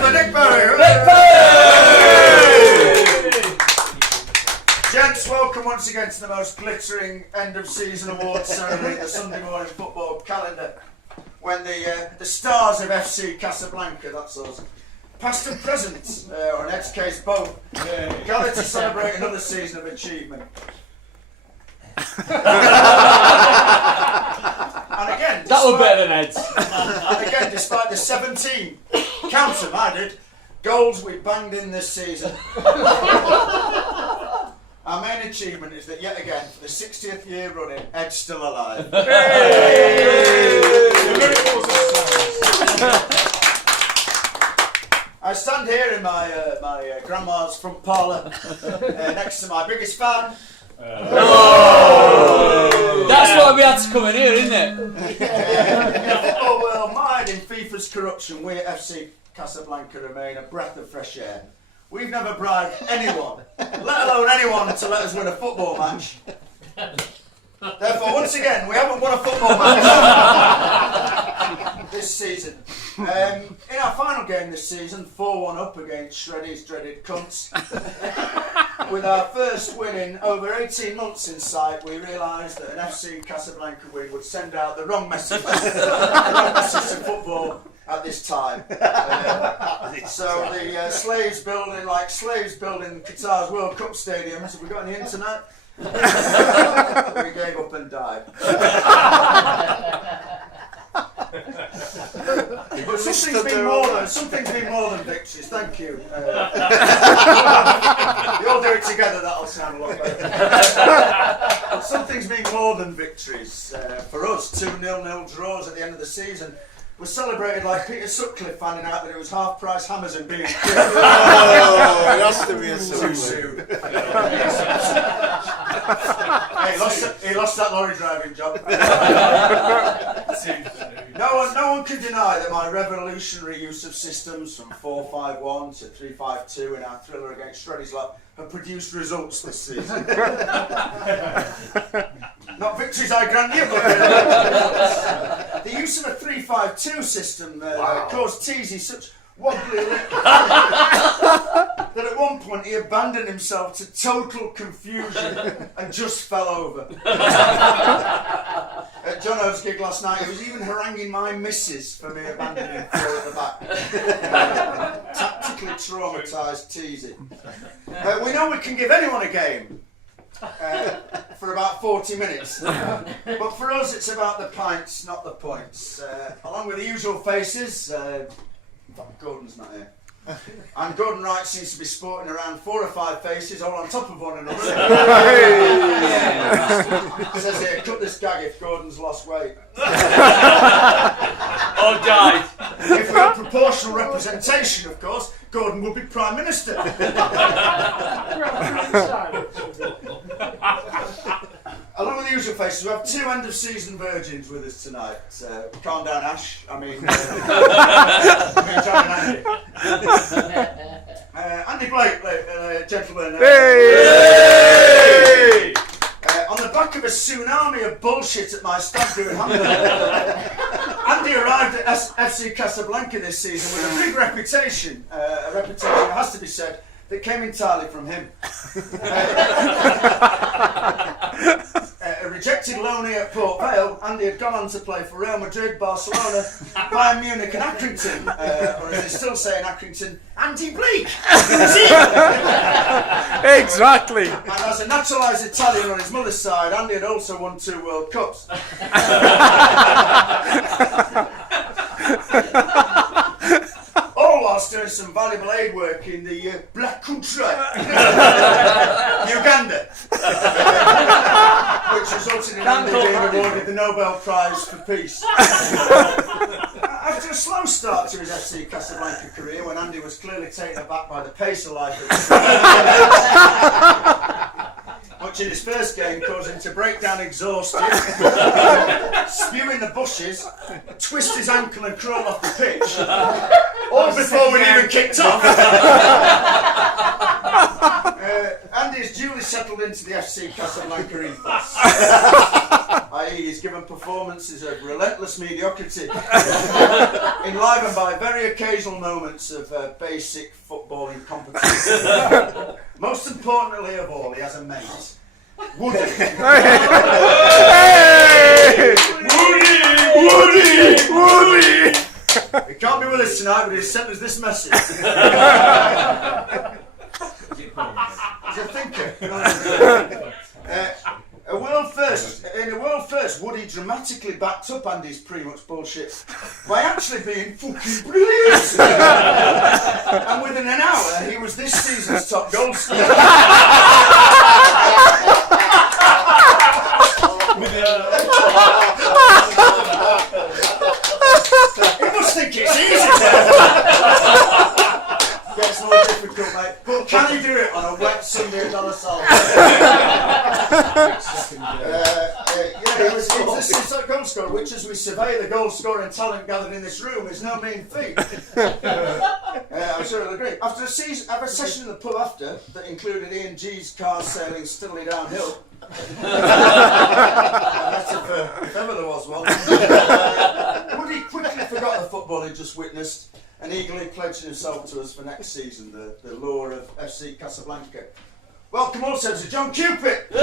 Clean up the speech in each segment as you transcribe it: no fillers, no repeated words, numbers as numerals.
for Nick Berry! Gents, welcome once again to the most glittering end-of-season awards ceremony in the Sunday morning football calendar, when the stars of FC Casablanca, that's us, past and present, or in Ed's case both, gather to celebrate another season of achievement. And again, that was better than Ed's. And again, despite the 17, count them, I did, goals we banged in this season, our main achievement is that yet again, for the 60th year running, Ed's still alive. I stand here in my grandma's front parlour, next to my biggest fan. That's why we had to come in here, isn't it? In the football world, mired in FIFA's corruption, we at FC Casablanca remain a breath of fresh air. We've never bribed anyone, let alone anyone, to let us win a football match. Therefore, once again, we haven't won a football match this season. In our final game this season, 4-1 up against Shreddy's dreaded cunts. With our first win in over 18 months in sight, we realised that an FC Casablanca win would send out the wrong message. The wrong message to football at this time. So the slaves building Qatar's World Cup stadiums. Have we got any in tonight? We gave up and died. But something's been more than victories. Thank you. You all do it together, that'll sound a lot better. Something's been more than victories. For us, 2 0-0 draws at the end of the season was celebrated like Peter Sutcliffe finding out that it was half-price hammers and being killed. Oh, it has to be a too soon. He lost that lorry driving job. No one can deny that my revolutionary use of systems from 4-5-1 to 3-5-2 in our thriller against Shreddy's lot have produced results this season. Not victories, I grant you, but the use of a 3-5-2 system caused Teasy such wobbly lip that at one point he abandoned himself to total confusion and just fell over. At John O's gig last night, he was even haranguing my missus for me abandoning her at the back. Tactically traumatised Teasy. We know we can give anyone a game for about 40 minutes. But for us, it's about the pints, not the points. Along with the usual faces, Gordon's not here. And Gordon Wright seems to be sporting around 4 or 5 faces all on top of one another. It says here, cut this gag if Gordon's lost weight. Or died. If we had proportional representation, of course, Gordon would be Prime Minister. Along with the usual faces, we have 2 end-of-season virgins with us tonight. Calm down, Ash. I mean John and Andy. Andy Blake, gentlemen. Hey! On the back of a tsunami of bullshit at my stag do in Hamilton, Andy arrived at FC Casablanca this season with a big reputation. A reputation, it has to be said, that came entirely from him. A rejected loanee at Port Vale, Andy had gone on to play for Real Madrid, Barcelona, Bayern Munich and Accrington, or as they still say in Accrington, Andy Bleak! Exactly! And as a naturalised Italian on his mother's side, Andy had also won 2 World Cups. All whilst doing some valuable aid work in the Black Country, Uganda, which resulted in Andy being awarded the Nobel Prize for Peace. After a slow start to his FC Casablanca career, when Andy was clearly taken aback by the pace of life, which in his first game caused him to break down exhausted, spew in the bushes, twist his ankle and crawl off the pitch, all before we'd even kicked off. Andy is duly settled into the FC Casablanca ethos. i.e. he's given performances of relentless mediocrity, enlivened by very occasional moments of basic footballing competence. Most importantly of all, he has a mate. Woody! Woody! He can't be with us tonight, but he's sent us this message. He's a thinker. In a world first, Woody dramatically backed up Andy's pretty much bullshit by actually being fucking brilliant. And within an hour, he was this season's top goal scorer. You must think it's easy. Gets more difficult, mate. But can he do it on a wet Sunday at Donegal? He was this season's goal scorer, which, as we survey the goal scoring talent gathered in this room, is no mean feat. I'm sure you'll agree. After a session in the pub after that included Ian G's car sailing steadily downhill. That's if ever there was one. Woody quickly forgot the football he'd just witnessed and eagerly pledged himself to us for next season, the lure of FC Casablanca. Welcome also to John Cupid. Now,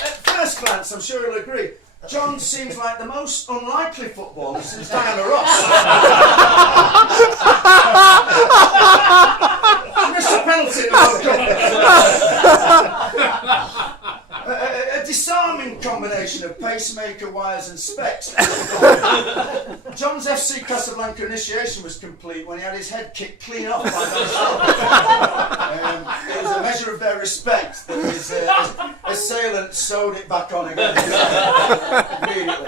at first glance, I'm sure you'll agree, John seems like the most unlikely footballer since Diana Ross. She missed a penalty in the World Cup. A disarming combination of pacemaker, wires and specs. John's FC Casablanca initiation was complete when he had his head kicked clean off by themselves. It was a measure of their respect that his assailant sewed it back on again. Immediately.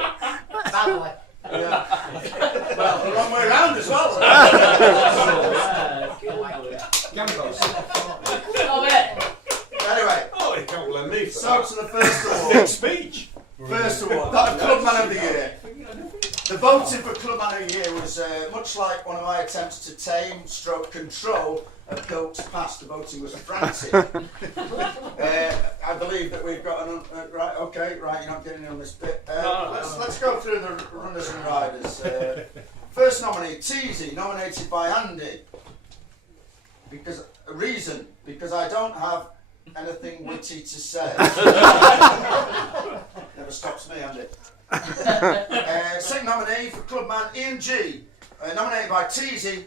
Badly. Yeah. Well, the wrong way around as well. Anyway, he can't blame me for so to the first award. Big speech. First award, that's Clubman of the Year. The voting for Clubman of the Year was much like one of my attempts to tame, stroke control a Pilk's past. The voting was frantic. I believe that we've got an right. Okay, right. You're not getting in on this bit. Let's go through the runners and riders. First nominee, Teasy, nominated by Andy. Because I don't have anything witty to say. Never stops me, Andy. Second nominee for Clubman, Ian G, nominated by Teasy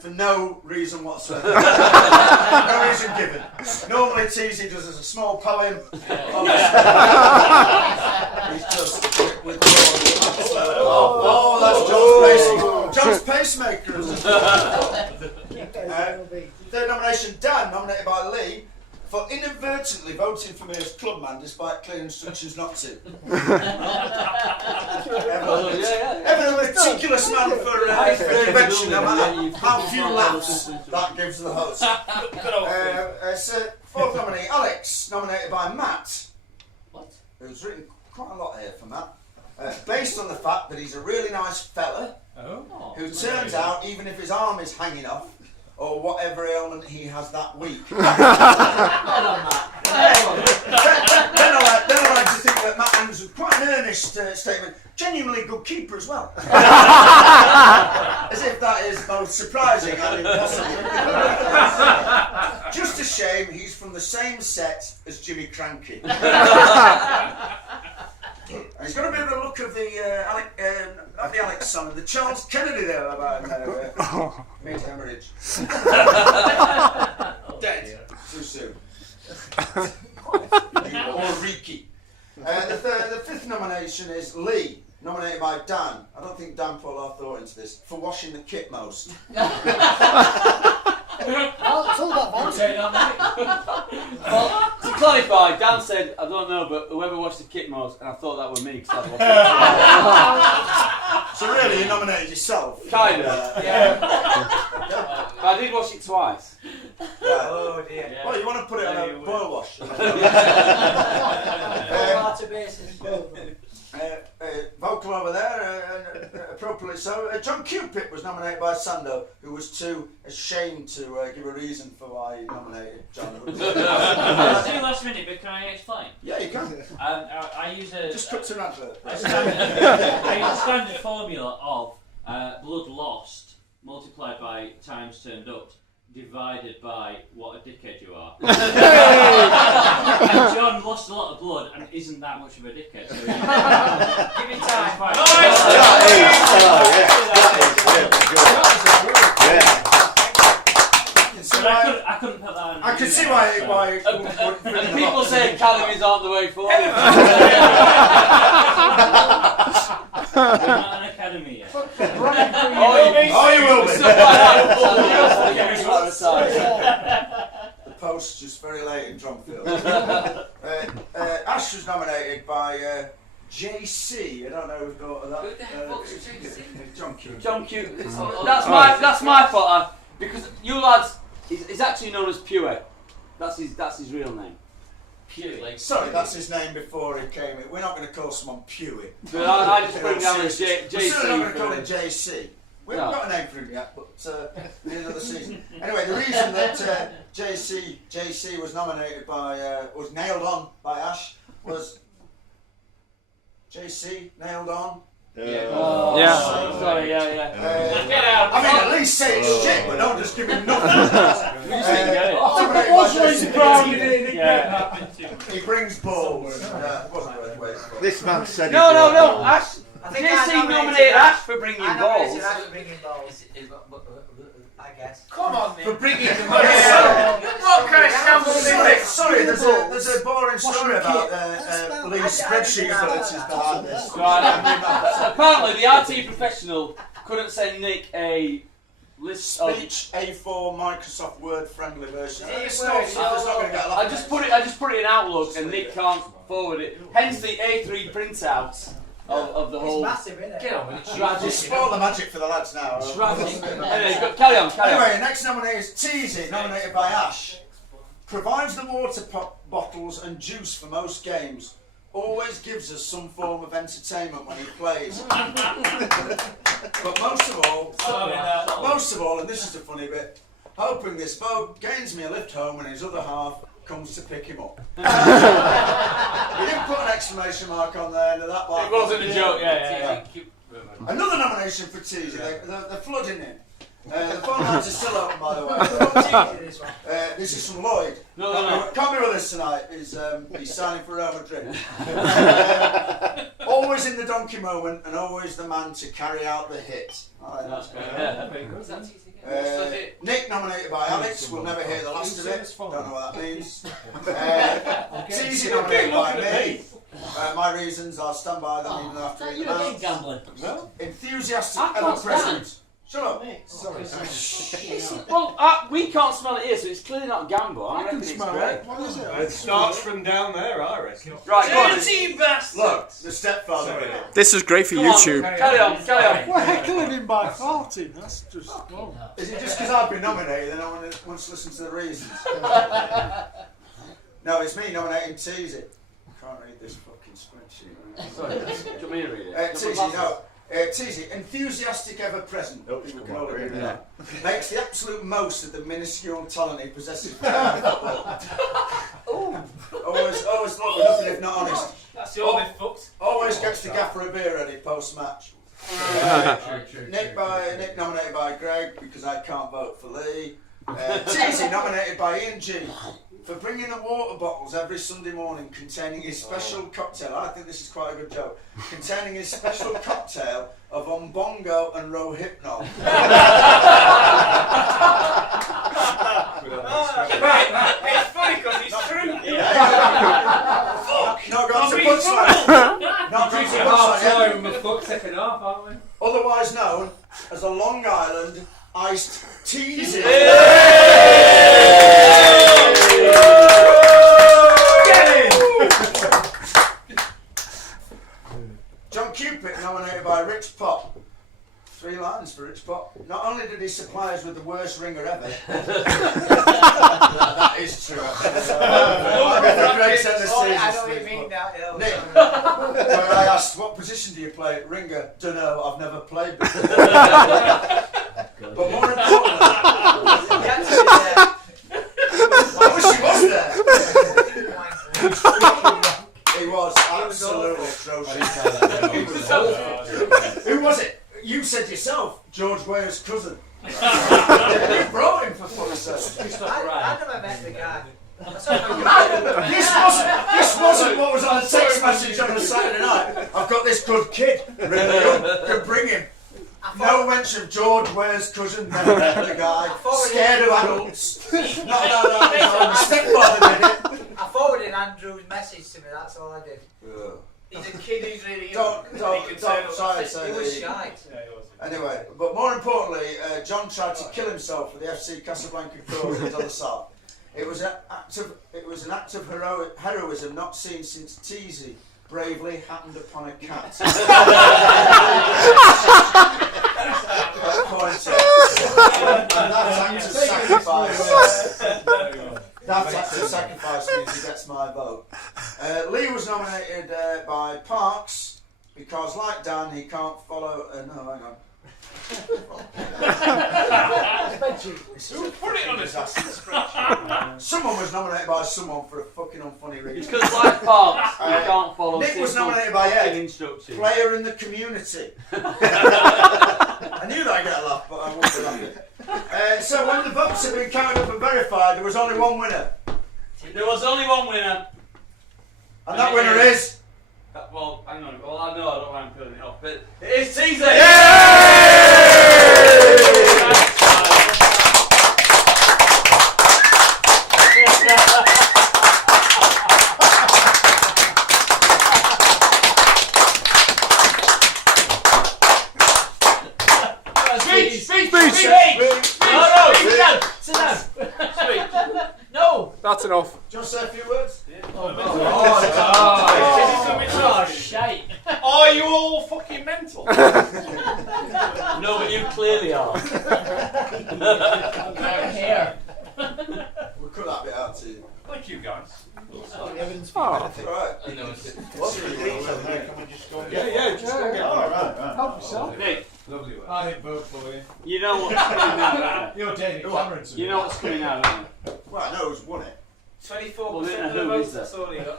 for no reason whatsoever. No reason given. Normally Teasy does as a small poem. He's just with that's John's pacemaker. Third nomination, Dan, nominated by Lee, for inadvertently voting for me as clubman despite clear instructions not to. Ever a meticulous man for convention, no matter how few laughs that gives the host. Fourth nominee, Alex, nominated by Matt. What? Who's written quite a lot here for Matt. Based on the fact that he's a really nice fella who turns out, even if his arm is hanging off, or whatever ailment he has that week. Then I like to think that Matt Andrews was quite an earnest statement. Genuinely good keeper as well. As if that is both surprising and impossible. Just a shame he's from the same set as Jimmy Cranky. And he's got a bit of a look of the not the Alex son, the Charles Kennedy there about mid-hemorrhage. Dead too soon. Or Riki. The fifth nomination is Lee, nominated by Dan. I don't think Dan put a lot of thought into this, for washing the kit most. Well, it's all about voting. Well, to clarify, Dan said, I don't know, but whoever watched the kit most, and I thought that was me, because I watched it. So really, you nominated yourself? Kind of, yeah. But I did watch it twice. Oh dear. Well, you want to put it on a boil wash. Vocal bottle over there, appropriately so. John Cupid was nominated by Sando, who was too ashamed to give a reason for why he nominated John. It's only last minute, but can I explain? Yeah, you can. I use a Just cut to an advert. I use a standard formula of blood lost multiplied by times turned up divided by what a dickhead you are. And John lost a lot of blood and isn't that much of a dickhead. So give me time. I couldn't put that on. I can see why And people say calories aren't the way forward. We're not an academy yet. you will be. The post just very late in Drumfield. Ash was nominated by JC. I don't know who's got that. Who the fuck's JC? John Q. John Q. That's my fault. Because you lads, he's actually known as Pure. That's his real name. Purely. Sorry, that's his name before he came in. We're not going to call someone Pewey. But I just put him down as JC. We're certainly not going to call him for- JC. We haven't got a name for him yet, but in another season. Anyway, the reason that JC was nominated by, was nailed on by Ash was JC nailed on. Sorry, yeah. Get out. I mean, at least say it's shit, but don't just give him nothing. We just didn't get it. Nominated by Yeah. he brings balls. It wasn't worth waiting for. This man said No. Ash. I think JC nominated Ash for bringing I balls. nominated Ash for bringing balls. I guess. Come on, Nick. For bringing the What kind of shambles is this? Sorry, there's a boring story about Lee's spreadsheet abilities behind this. Apparently, the RT professional couldn't send Nick a list of. Speech A4 Microsoft Word friendly version. It's Not going to get a lot. I just put it in Outlook, and Nick can't forward it. Hence the A3 printouts of the whole. It's massive, isn't it? Get on with it. Just spoil the magic for the lads now. Anyway, carry on. Anyway, next nominee is Teasy, nominated by Ash. Provides the water bottles and juice for most games. Always gives us some form of entertainment when he plays. But most of all, and this is the funny bit, hoping this boat gains me a lift home and his other half comes to pick him up. He didn't put an exclamation mark on there, and that It wasn't a joke, yeah. Another nomination for Teasy, they're flooding in. The phone lines are still open, by the way. This is from Lloyd. No. Can't be with us tonight. He's signing for Real Madrid. Always in the donkey moment and always the man to carry out the hit. That's great. Nick nominated by Alex. We'll never hear the last of it. Don't know what that means. Teasy nominated by me. My reasons, I'll stand by them even after reading them out. Gambling. Enthusiastic, I can't ever-present. Shut up. Sorry. Well, we can't smell it here, so it's clearly not a gamble. I reckon it's great. What is it? It starts from down there, I reckon. Right, go on. Dirty bastard! Look, the stepfather in it. This is great for Come on, YouTube. Carry on. We're heckling him by farting. That's just wrong. Is it just because I've been nominated and no one wants to listen to the reasons? No, it's me nominating Teasy. I can't read this fucking spreadsheet. Sorry, do you want me to read it? Teasy, no. Teasy, enthusiastic, ever present. We can all agree with that. Makes the absolute most of the minuscule talent he possesses for football. Always thought we're nothing if not honest. That's the only fucked. Always gets the gaffer a beer ready post match. Nick nominated by Greg because I can't vote for Lee. Teasy nominated by Ian G for bringing the water bottles every Sunday morning containing his special cocktail. I think this is quite a good joke. Containing his special cocktail of umbongo and rohypnol. It's funny because it's true. Fuck! Not got to punchline. Not got to punchline. We're fucked second half, aren't we? Otherwise known as a Long Island iced teasy. John Cupid nominated by Rich Pop 3 lines for each pot. Not only did he supply us with the worst ringer ever. that is true. Greg sent the I know what you mean now. Nick, when I asked what position do you play, ringer, dunno, I've never played before. But more importantly, I wish he was there. He was absolutely atrocious. Who was it? You said yourself, George Ware's cousin. You brought him for fuck's sake. I never met the guy. This wasn't what was on the text message on a Saturday night. I've got this good kid, really young, could bring him. No mention of George Ware's cousin, never met the guy. Scared of adults. No, stepfather did it. I forwarded Andrew's message to me, that's all I did. He's a kid who's really young. Don't try and say He was that. shite. Anyway, but more importantly, John tried to kill himself for the FC Casablanca cause on the side. It was an act of heroism not seen since Teasy bravely happened upon a cat. That act of sacrifice means he gets my vote. Lee was nominated by Parks because, like Dan, he can't follow. No, hang on. Who put it on his spreadsheet? Someone was nominated by someone for a fucking unfunny reason. Because like Parks, you can't follow Nick was simple nominated by Ed. instructions. Player in the community. I knew that I'd get a laugh, but I wouldn't be laughing. So when the votes had been counted up and verified, there was only one winner. There was only one winner. And that winner is... Well, hang on. Well, I know I don't mind putting it off, but it is Teasy! No! That's enough. Just say a few words. Oh, shite. Are you all fucking mental? No, but you clearly are. Here. We'll cut that bit out to you. Thank you, guys. Right. Help yourself. Nick, Lovely work. I didn't vote for you. you know what's coming out. You're David Cameron to me. You know what's coming out. Don't you? Well, I know who's won it. 24% Well, of then the who votes, is that? that's all you got.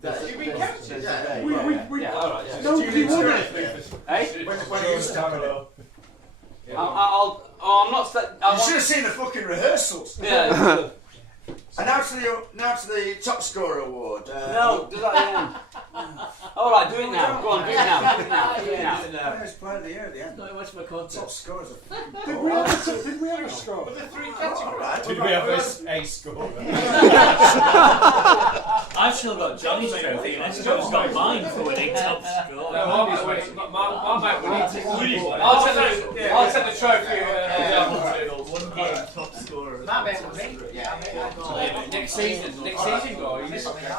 That's Did we count it? Yeah. Yeah, alright, yeah. Nobody won it. Hey? When you was down it. I'm not. You should have seen the fucking rehearsals. Yeah. Announce the top scorer award. No, do that again. Alright, do it now. Go on, do it now. Do it now. Do it now. Where's player of the year at the end? Not much of a Top contest. scorers are Did we have a score? But the three categories. Did we have a score? I've still got Johnny's trophy, and John's got mine for winning top score. I'll take the trophy. One game top scorer. That bit was me. Next season, guys.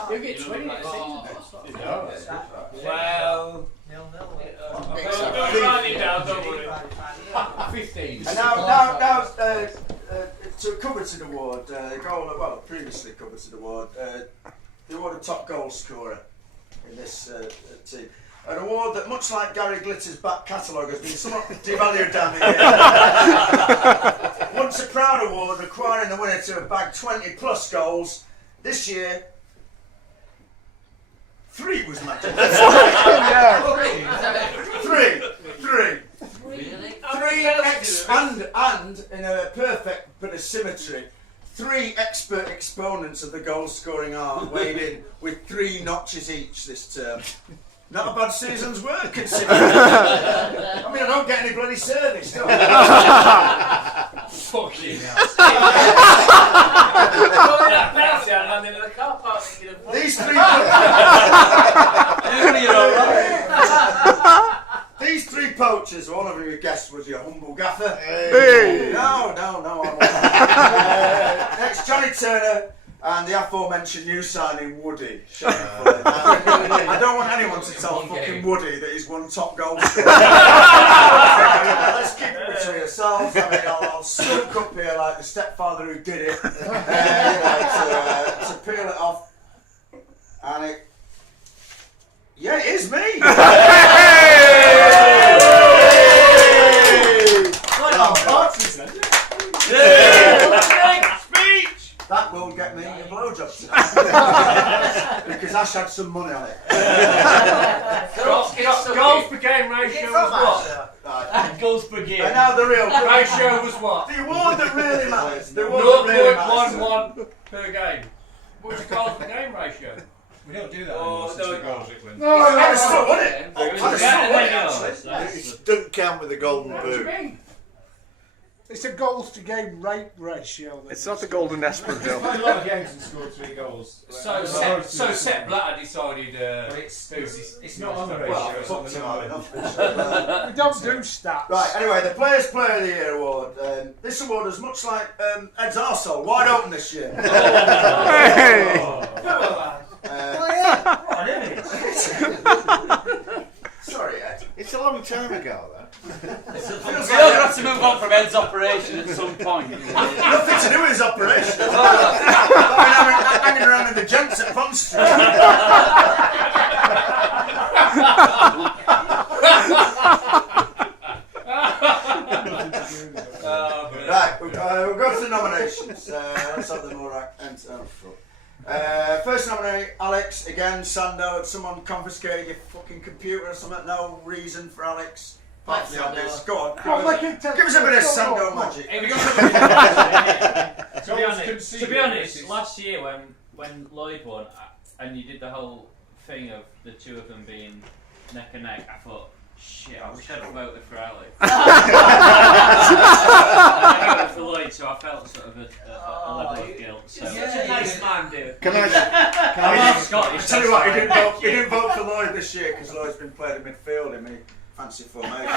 You get 20 next season. Well, 0-0. don't write it down, don't worry. 15. And now, to a coveted award, previously coveted award, the award of top goal scorer in this team. An award that, much like Gary Glitter's back catalogue, has been somewhat devalued down the year. Once a proud award requiring the winner to have bagged 20 plus goals, this year 3 was magic. Three. Really? 3 and in a perfect bit of symmetry, 3 expert exponents of the goal scoring art weighed in with 3 notches each this term. Not a bad season's work, considering. I mean, I don't get any bloody service, do I? Fuck you. These 3 These 3 poachers, one of you guessed was your humble gaffer. Hey. No, I wasn't. Next, Johnny Turner, and the aforementioned new signing Woody. I don't want anyone to tell fucking Woody that he's won top goal scorer. Let's keep it between ourselves. I mean, I'll sulk up here like the stepfather who did it, to peel it off, and it. Yeah, it is me. That will get me a blowjob tonight. Because Ash had some money on it. Goals per game ratio was what? Goals per game. And now the real Ratio was what? The award that really matters. The award that really matters. 0.11 per game. What would you call it the game ratio? We don't do that anymore since the goals it wins. I still won it. I still won it, actually. It doesn't count with the golden boot. It's a goals to game rate ratio. It's not the Golden Espadrille. Played a lot of games and scored 3 goals. So Sepp Blatter decided It's not on the ratio. Well, It's on the enough. We don't do stats. Right, anyway, the Players Player of the Year award. This award is much like Ed's arsehole, wide open this year. Sorry, Ed. It's a long time ago, though. We're going to have to move on from Ed's operation at some point. Nothing to do with his operation. Hanging around in the gents at Pond Street. Right, we'll go to the nominations. Let's have them all right. First nominee, Alex. Again, Sando. Had someone confiscated your fucking computer or something? No reason for Alex. Apart from the obvious. Go on. Give us a bit of Sando magic. To be honest, last year when Lloyd won and you did the whole thing of the two of them being neck and neck, I thought, shit, I wish I'd voted for Alex. I voted for Lloyd, so I felt sort of a level of guilt. So. You're such a nice man, dude. Can I I'm Scottish. Tell you what, he didn't vote for Lloyd this year because Lloyd's been playing in midfield in me fancy formation.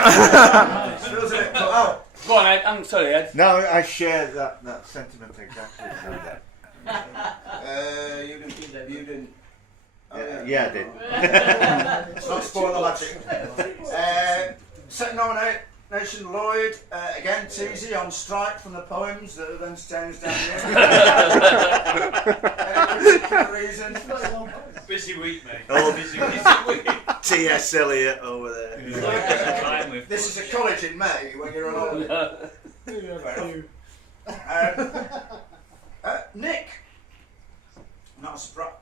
Feels a bit cut out. Go on, Ed. I'm sorry, Ed. No, I share that sentiment exactly. You didn't. Yeah, I did. Let's not spoil the magic. Second nomination, Lloyd. Again, Teasy on strike from the poems that have entertained us down here. Any particular reason? Busy week, mate. Oh, busy week. T.S. Eliot over there. This is a college in May when you're on holiday. Nick. Not a surprise.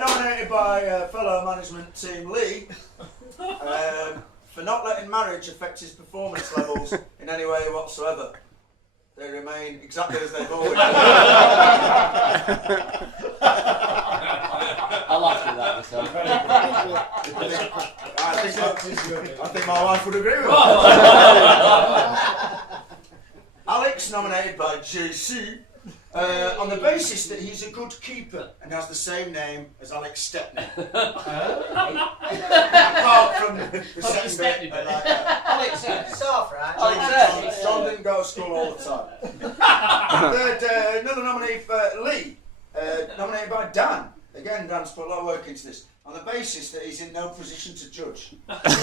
Nominated by fellow management team Lee for not letting marriage affect his performance levels in any way whatsoever. They remain exactly as they've always been. I laughed at that myself. I think my wife would agree with that. Alex, nominated by JC, on the basis that he's a good keeper and has the same name as Alex Stepney. Apart from the second bit. Alex, it's off, right? John didn't go to school all the time. Third, another nominee for Lee, nominated by Dan. Again, Dan's put a lot of work into this. On the basis that he's in no position to judge. Alex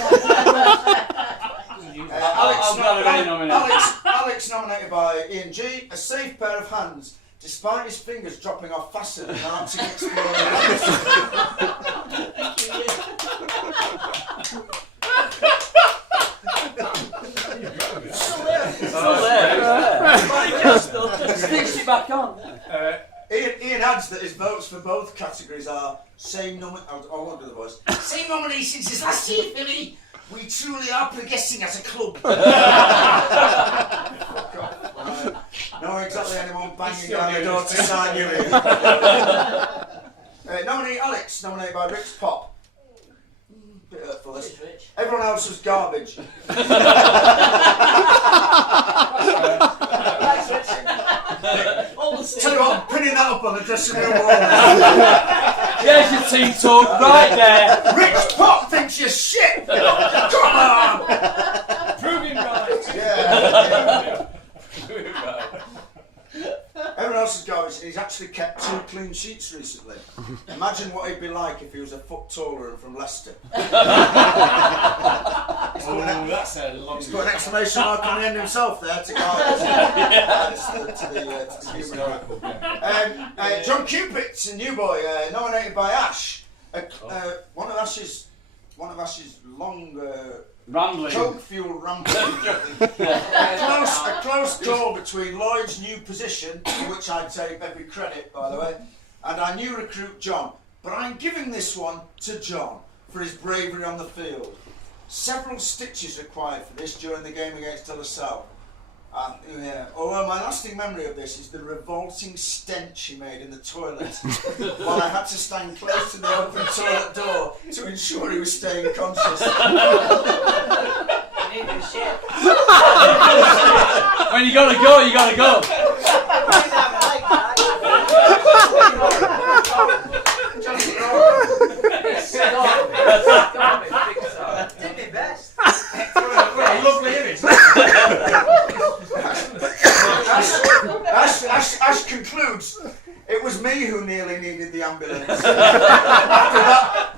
nominated by Ian G. A safe pair of hands, despite his fingers dropping off faster than an Arctic explorer. Still there. Sticks it back on. Ian adds that his votes for both categories are same I won't do the voice. Same nominations as last year, Billy. We truly are progressing as a club. Not exactly anyone banging down the door to sign you in. Nominee Alex, nominated by Rich Pop. Bit hurtful this. Everyone else was garbage. Tell you what, I'm pinning that up on the dressing room wall. There's your team talk right there. Rich Pop thinks you're shit. Come on. Proving right. Yeah. Everyone else has got it. He's actually kept 2 clean sheets recently. Imagine what he'd be like if he was a foot taller and from Leicester. Oh, that's a long. He's put an exclamation mark on the end himself there to guide us to the humour. John Cupid's a new boy, nominated by Ash. One of Ash's long Rambling. coke fuel rambling. A close call between Lloyd's new position, for which I take every credit, by the way, and our new recruit John. But I'm giving this one to John for his bravery on the field. Several stitches required for this during the game against De La Salle. Although my lasting memory of this is the revolting stench he made in the toilet while I had to stand close to the open toilet door to ensure he was staying conscious. Needing shit. When you gotta go, you gotta go. Did my best. Lovely image. Ash concludes, it was me who nearly needed the ambulance.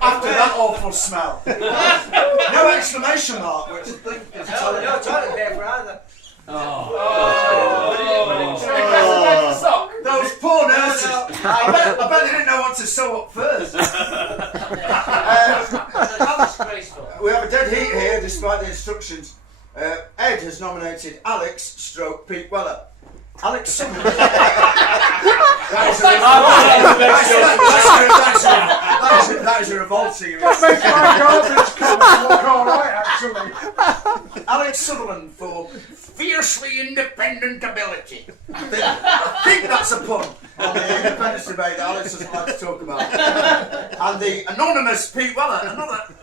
after that awful smell. No exclamation mark, which I think is No toilet paper either. Those poor nurses. I bet they didn't know what to sew up first. We have a dead heat here, despite the instructions. Ed has nominated Alex stroke Pete Weller. Alex Sumner. That is a revolting. That makes my garbage can look alright, actually. Alex Sutherland for fiercely independent ability. I think that's a pun on the independence debate that Alex doesn't like to talk about. And the anonymous Pete Weller,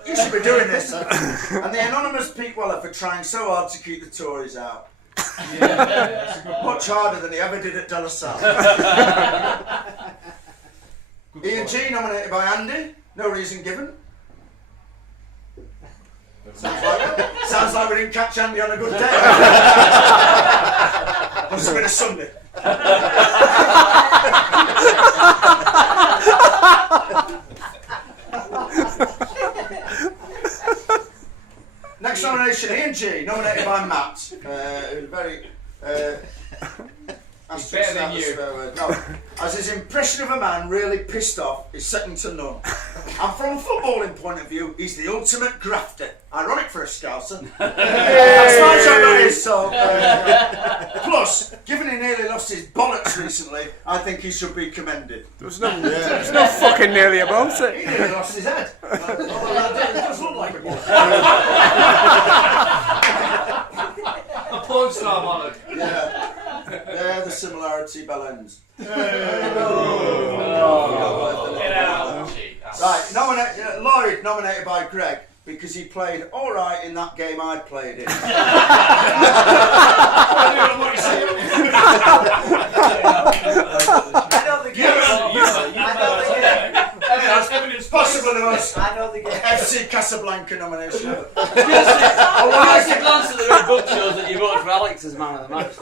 you should be doing this. And the anonymous Pete Weller for trying so hard to keep the Tories out. Much harder than he ever did at De La Salle. Ian G nominated by Andy, no reason given. Sounds like we didn't catch Andy on a good day. Must have been a Sunday. Next nomination, Ian G, nominated by Matt, who's very He's better than you. As his impression of a man really pissed off is second to none. And from a footballing point of view, he's the ultimate grafter. Ironic for a Scouser. That's my job, that is. So, plus, given he nearly lost his bollocks recently, I think he should be commended. There's no fucking nearly about He it. nearly lost his head. Although it does look like a bollock. A porn star monarch. Yeah. There, the similarity bellends. Right, Lloyd nominated by Greg because he played alright in that game I played in. I know the game. It's possible there was I know the game. FC Casablanca nomination. Just a glance at the red book shows that you voted for Alex as man of the match.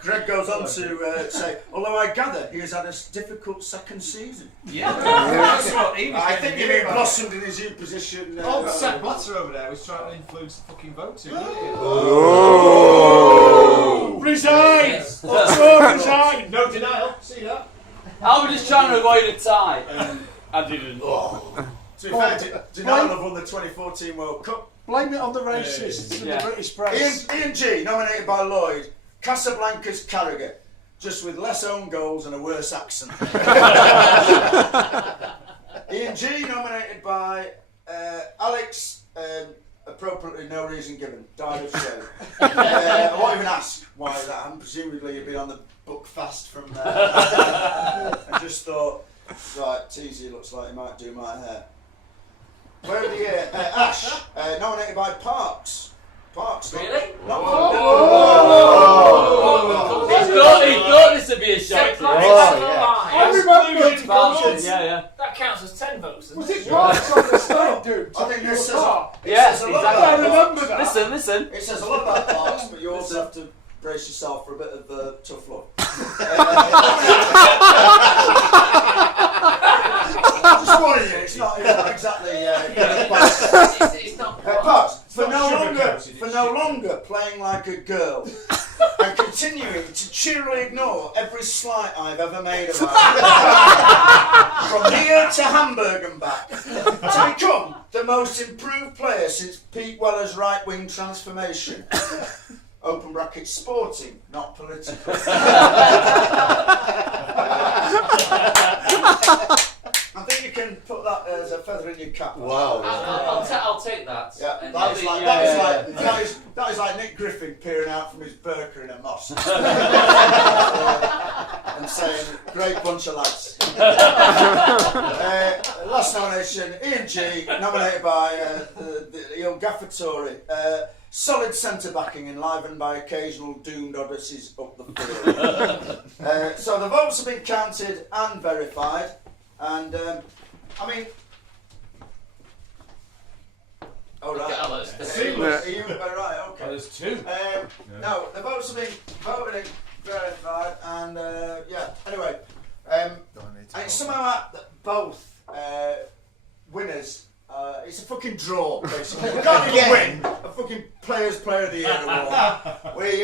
Greg goes on to say, although I gather he has had a difficult second season. Yeah. That's what he was I getting think here he about. blossomed in his new position. Old Sepp Blatter over there was trying to influence the fucking vote too. Resign! Resign! No denial. See that? I was just trying to avoid a tie, and I didn't. To be fair, Denial have won the 2014 World Cup. Blame it on the racists and the British press. Ian G, nominated by Lloyd, Casablanca's Carragher, just with less own goals and a worse accent. Ian G, nominated by Alex, appropriately no reason given, died of shame. I won't even ask why that happened. Presumably you'd been on the book fast from there. I just thought, right, Teasy looks like he might do my hair. Player of the year, Ash, nominated by Parks. Parks. Really? He He thought this would be a shot. I remember Yeah. that counts as 10 votes. Was doesn't it marks on the stone, dude? I think this says Yes, a lot exactly. I about remember Parks. that. Listen. It says a lot about Parks, but you also have to brace yourself for a bit of tough love. Just warning you, it's not exactly. It's not Parks, for not no sugar-coated, longer playing like a girl and continuing to cheerily ignore every slight I've ever made of her. From here to Hamburg and back, to become the most improved player since Pete Weller's right-wing transformation. Open brackets, sporting, not political. I think you can put that as a feather in your cap. Wow. I'll take that. Yeah, And that is like Nick Griffin peering out from his burqa in a mosque and saying, "Great bunch of lads." Last nomination, Ian G, nominated by the old Gaffer Tory. Solid centre backing enlivened by occasional doomed odysseys up the field. So the votes have been counted and verified, and I mean. Oh right. Seamless. Are you right? Okay. There's 2. No, the votes have been voted and verified, and yeah. Anyway, and somehow both winners. It's a fucking draw, basically. We can't even win a fucking Player of the Year award. We